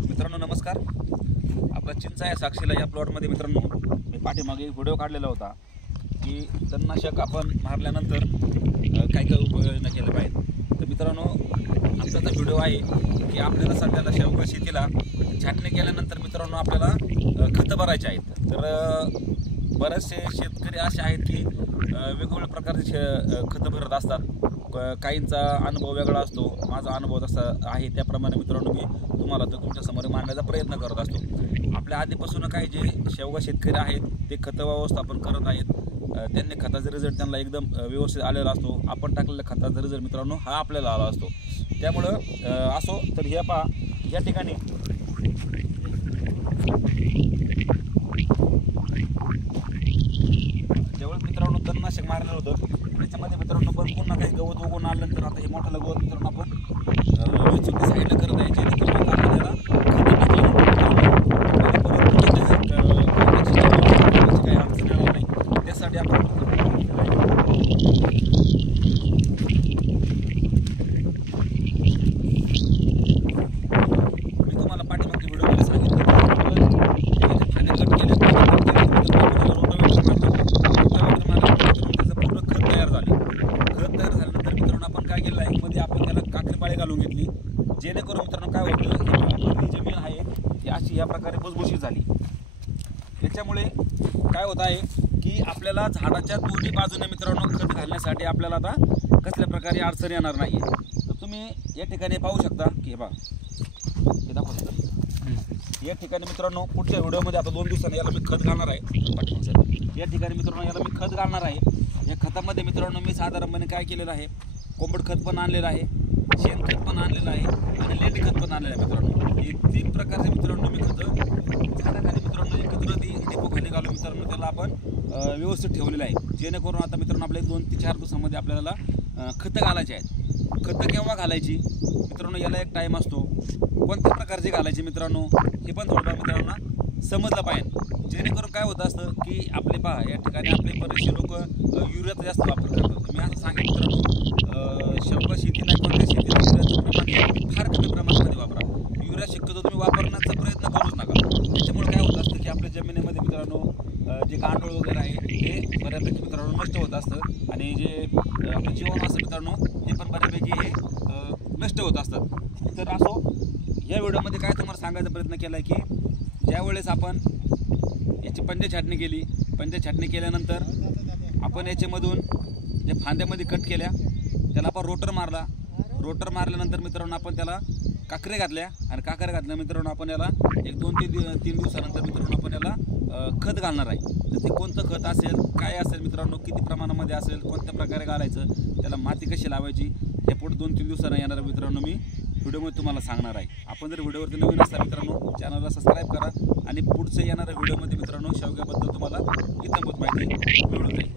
मित्रांनो नमस्कार। आपला चिंचा या साक्षीला या प्लॉटमध्ये मित्रांनो मी पाठीमागे एक व्हिडिओ काढलेला होता की तणनाशक आपण मारल्यानंतर काय काय उपाययोजना केल्या पाहिजेत। तर मित्रांनो आमचा जो व्हिडिओ आहे की आपल्याला सध्याला शेवगा शेतीला छाटणी केल्यानंतर मित्रांनो आपल्याला खतं भरायचे आहेत। तर बरेचसे शेतकरी असे आहेत की वेगवेगळ्या प्रकारचे खतं भरत असतात। काहींचा अनुभव वेगळा असतो, माझा अनुभव जसा आहे त्याप्रमाणे मित्रांनो मी तुम्हाला तो तुमच्या समोर मांडण्याचा प्रयत्न करत असतो। आपल्या आधीपासून काही जे शेवगा शेतकरी आहेत ते खतं व्यवस्थापन करत आहेत, त्यांनी खताचा रिझल्ट त्यांना एकदम व्यवस्थित आलेला असतो। आपण टाकलेल्या खताचा रिझल्ट मित्रांनो हा आपल्याला आला असतो। त्यामुळं असो तर हे पहा, या ठिकाणी जेवढं मित्रांनो तणनाशक मारलेलं होतं त्याच्यामध्ये मित्रांनो पण पुन्हा काही गवत उगवून आल्यानंतर आता हे मोठं गवत मित्रांनो आपण वेचून साईडला करत आहे, जेणेकरून आपण त्याला काही अडचण येणार नाही। त्यासाठी आपण मी तुम्हाला पाठीमागच्या व्हिडिओमध्ये सांगितलं घालून घेतली, जेणेकरून मित्रांनो काय होतं ही जमीन आहे ती अशी या प्रकारे भुसभुशीत झाली। त्याच्यामुळे काय होत आहे की आपल्याला झाडाच्या दोन्ही बाजूने मित्रांनो खत घालण्यासाठी आपल्याला आता कसल्या प्रकारे अडचण येणार नाही। तर तुम्ही या ठिकाणी पाहू शकता की हे बघा, हे दाखवतो या ठिकाणी मित्रांनो पुढच्या व्हिडिओमध्ये आता 2 दिवसांनी याला मी खत घालणार आहे। या ठिकाणी मित्रांनो याला मी खत घालणार आहे। या खतामध्ये मित्रांनो मी साधारणपणे काय केलेलं आहे, कोंबड खत पण आणलेलं आहे, शेणखत पण आणलेलं आहे आणि लेंडी खत पण आणलेलं आहे। मित्रांनो हे 3 प्रकारचे मित्रांनो मी खतं झाडाखाली मित्रांनो एकत्र ती डिपोखाली घालून मित्रांनो त्याला आपण व्यवस्थित ठेवलेलं आहे, जेणेकरून आता मित्रांनो आपल्या 2 ते 4 दिवसांमध्ये आपल्याला खतं घालायची आहेत। खतं केव्हा घालायची मित्रांनो, याला एक टाईम असतो। कोणत्या प्रकारचे घालायचे मित्रांनो हे पण थोडं मित्रांनो समजलं पाहिजे, जेणेकरून काय होतं असतं की आपले पहा या ठिकाणी आपले बरेचसे लोक युरियाचा जास्त वापर करतात। मी असं सांगेन मित्रांनो शेवगा शेतीला कोणत्या शेतीला युरियाचं प्रमाण फार कमी प्रमाणामध्ये वापरा। युरिया शक्यतो तुम्ही वापरण्याचा प्रयत्न करूच नका। त्याच्यामुळे काय होत असतं की आपल्या जमिनीमध्ये मित्रांनो जे गांडूळ वगैरे आहे ते बऱ्यापैकी मित्रांनो नष्ट होत असतं आणि जे आपलं जीवन असतं मित्रांनो ते पण बऱ्यापैकी हे नष्ट होत असतात। तर असो या व्हिडिओमध्ये काय तुम्हाला सांगायचा प्रयत्न केला आहे की ज्यावेळेस आपण याची पंजे छाटणी केली, पंजे छाटणी केल्यानंतर आपण याच्यामधून जे फांद्यामध्ये कट केल्या त्याला आपण रोटर मारला, रोटर मारल्यानंतर मित्रांनो आपण त्याला काकरे घातल्या आणि काकरे घातल्या मित्रांनो आपण याला एक 2 ते 3 दिवसानंतर मित्रांनो आपण याला खत घालणार आहे। तर ते कोणतं खत असेल, काय असेल मित्रांनो, किती प्रमाणामध्ये असेल, कोणत्या प्रकारे घालायचं, त्याला माती कशी लावायची हे पुढे 2-3 दिवसांना येणाऱ्या मित्रांनो मी व्हिडिओमध्ये तुम्हाला सांगणार आहे। आपण जर व्हिडिओवरती नवीन असला मित्रांनो चॅनलला सबस्क्राईब करा आणि पुढच्या येणाऱ्या व्हिडिओमध्ये मित्रांनो शेवग्याबद्दल तुम्हाला इतंभूत माहिती मिळून जाईल।